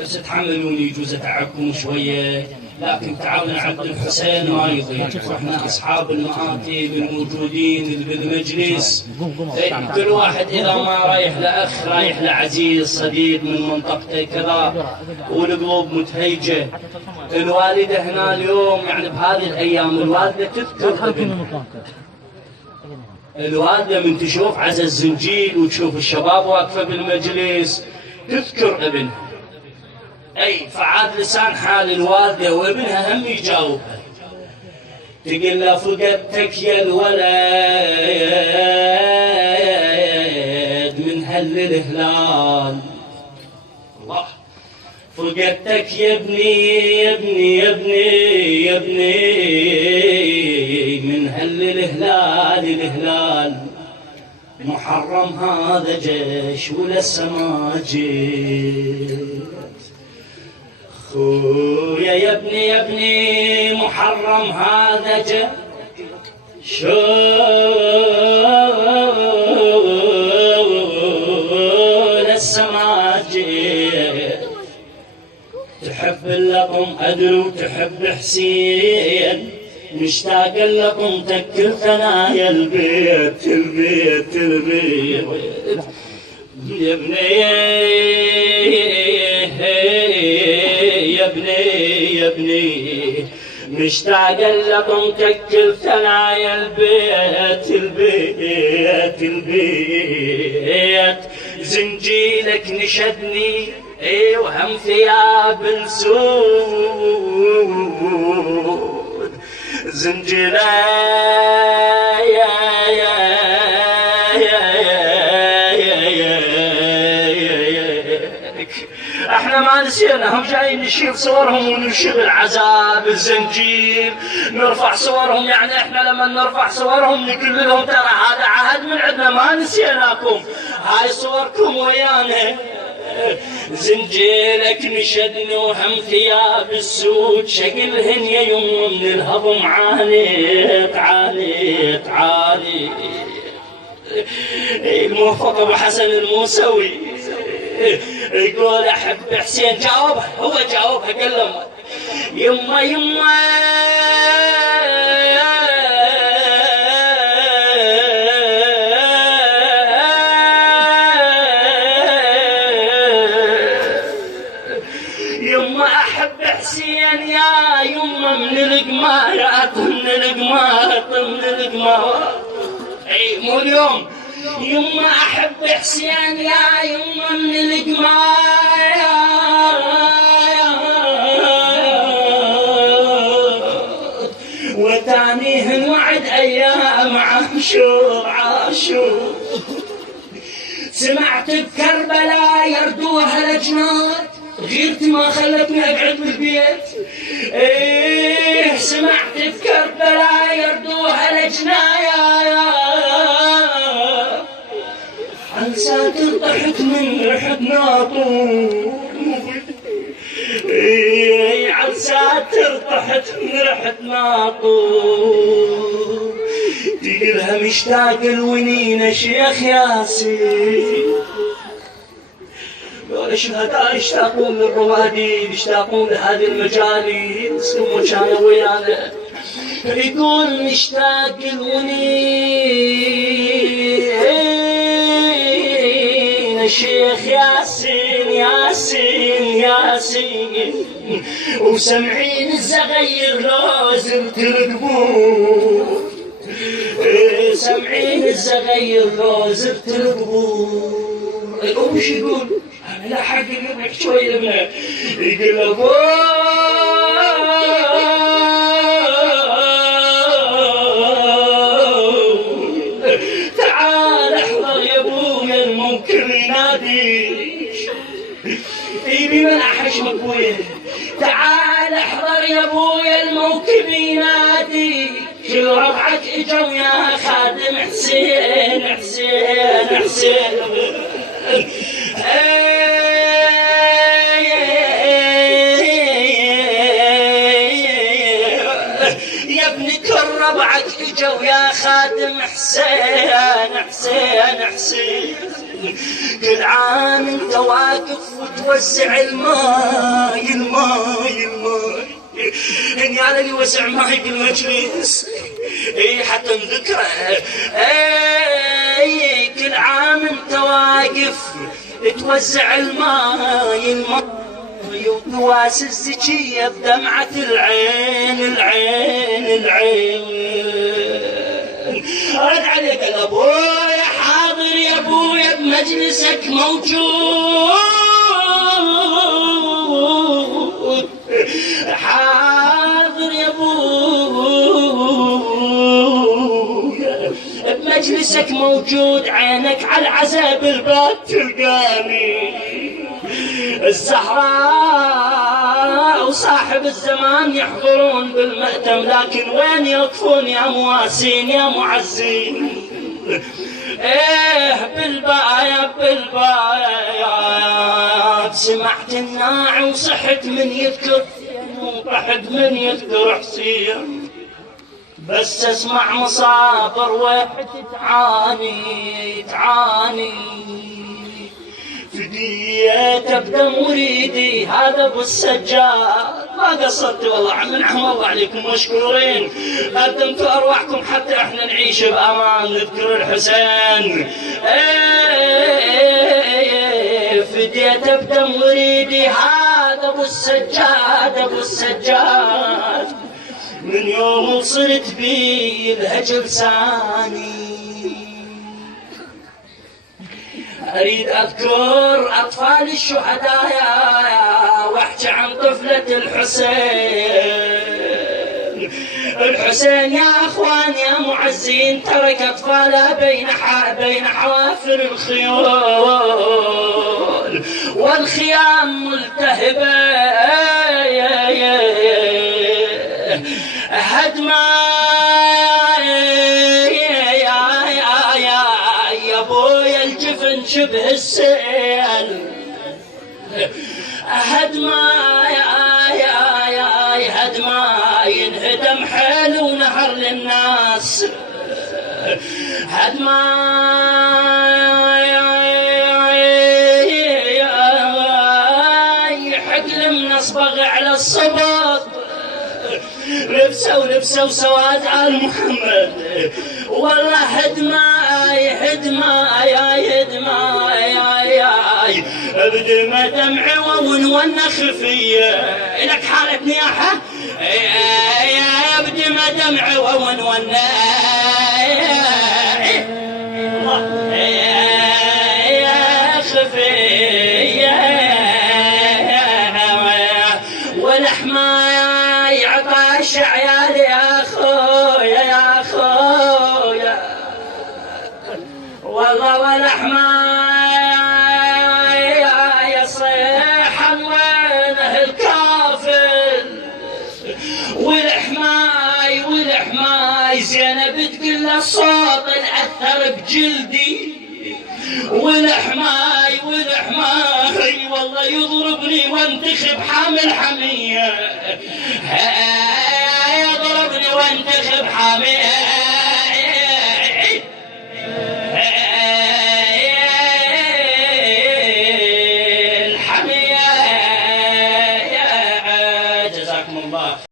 بس تحملوني يجوز اتعبكم شويه، لكن تعبنا عبد الحسين ما يضيع، واحنا اصحاب المآتب الموجودين اللي بالمجلس. كل واحد اذا ما رايح لاخ رايح لعزيز صديق من منطقته كذا، والقلوب متهيجه. الوالده هنا اليوم يعني بهذه الايام الوالده تذكر ابنها. الوالده من تشوف عزا الزنجيل وتشوف الشباب واقفه بالمجلس تذكر ابنها. اي فعاد لسان حال الوالده وابنها هم يجاوبها، تقول له فقدتك يا الولد من هل الهلال. الله، فقدتك يا ابني يا ابني يا ابني يا ابني من هل الهلال. الهلال محرم هذا جيش ولسه ما جيت. خويا يا ابني يا ابني محرم هذا جيش شو لسه ما جيت. تحب اللقم أدري وتحب حسين، مشتاق لقمتك كل ثنايا البيت البيت البيت. يا ابني يا ابني يا ابني مشتاق لقمتك كل ثنايا البيت البيت البيت. زنجيلك نشدني وهم ثياب السود. زنجيلك احنا ما نسينا، هم جايين نشيل صورهم ونشيل عذاب الزنجير، نرفع صورهم. يعني احنا لما نرفع صورهم نقول لهم ترى هذا عهد من عندنا ما نسيناكم، هاي صوركم ويانا. زنجيلك نشدني وهم ثياب السود، شكلهن يا يمه من الهضم عانيت عانيت عانيت. الموفق ابو حسن الموسوي يقول احب حسين، جاوبها هو جاوبها قال له يما يما يما احب حسين يا يما من القمارات من القمارات من القمارات. اي مو اليوم يما احب حسين يا يما من القمارات. وتانيهن وعد ايام عاشور عاشور. سمعت بكربلاء يردوها لجنات، غيرتي ما خلتني اقعد بالبيت. ايه سمعت بكربلاء يردوها لجنايا، عن ساتر طحت من ريحة ناطور. ايه عن ساتر طحت من ريحة ناطور. تقلها مشتاق الونينة شيخ ياسين. الشهداء يشتاقون للرواديد، يشتاقون لهذه المجالس وكانوا ويانا. يقول مشتاق الونين الشيخ ياسين ياسين ياسين. وسمعين الزغير لو زرت القبور. سمعين الزغير لو زرت القبور. وش يقول؟ أنا لا حق يضحك شوي ابنه. يقول له تعال احضر يا ابويا المنكر يناديك. يبي من احشم ابويا. تعال احضر يا ابويا الموكب يناديك. كل ربعك اجوا يا خادم حسين حسين حسين. يا ابن كل ربعك اجوا يا خادم حسين حسين حسين. كل عام انت واقف وتوزع الماي هني على اللي وزع ماي بالمجلس حتى نذكره. كل عام انت واقف توزع الماي وتواس الزكية بدمعة العين. رد عليك الابويا حاضر يا ابويا بمجلسك موجود، حاضر يا ابويا بمجلسك موجود، عينك على العزاء بالباب تلقاني. الزهراء وصاحب الزمان يحضرون بالمأتم، لكن وين يقفون يا مواسين يا معزين؟ بالبايات سمعت الناعي وصحت من يذكر وطحت من يذكر حسين، بس اسمع مصابر واحد تعاني فديت ابدا مريدي هذا ابو السجاد. ما قصرت والله منعم الله عليكم مشكورين، قدمتوا ارواحكم حتى احنا نعيش بامان نذكر الحسين. فديت ابدا مريدي هذا ابو السجاد، من يوم وصلت بي الهج لساني. أريد أذكر أطفال الشهداء واحكي عن طفلة الحسين يا أخوان يا معزين، ترك أطفاله بين حوافر الخيول والخيام ملتهبة هدما يا ابويا الجفن شبه السيل، هدما ينهدم حيل ونهر للناس، هدما يحقل من اصبغ على الصبط، لبسوا سواد آل محمد. والله هدما بدمى دمعي ونونة خفية لك حالة نياحة يا بدمى دمعي ونونة خفية والحماية عطاش عيالي يا خويا والله والحماية صيحا وينه الكافل، والحماي زينب تقول له الصوت الأثر بجلدي، والحماي والله يضربني وانتخب حامل حمية، يضربني وانتخب حامل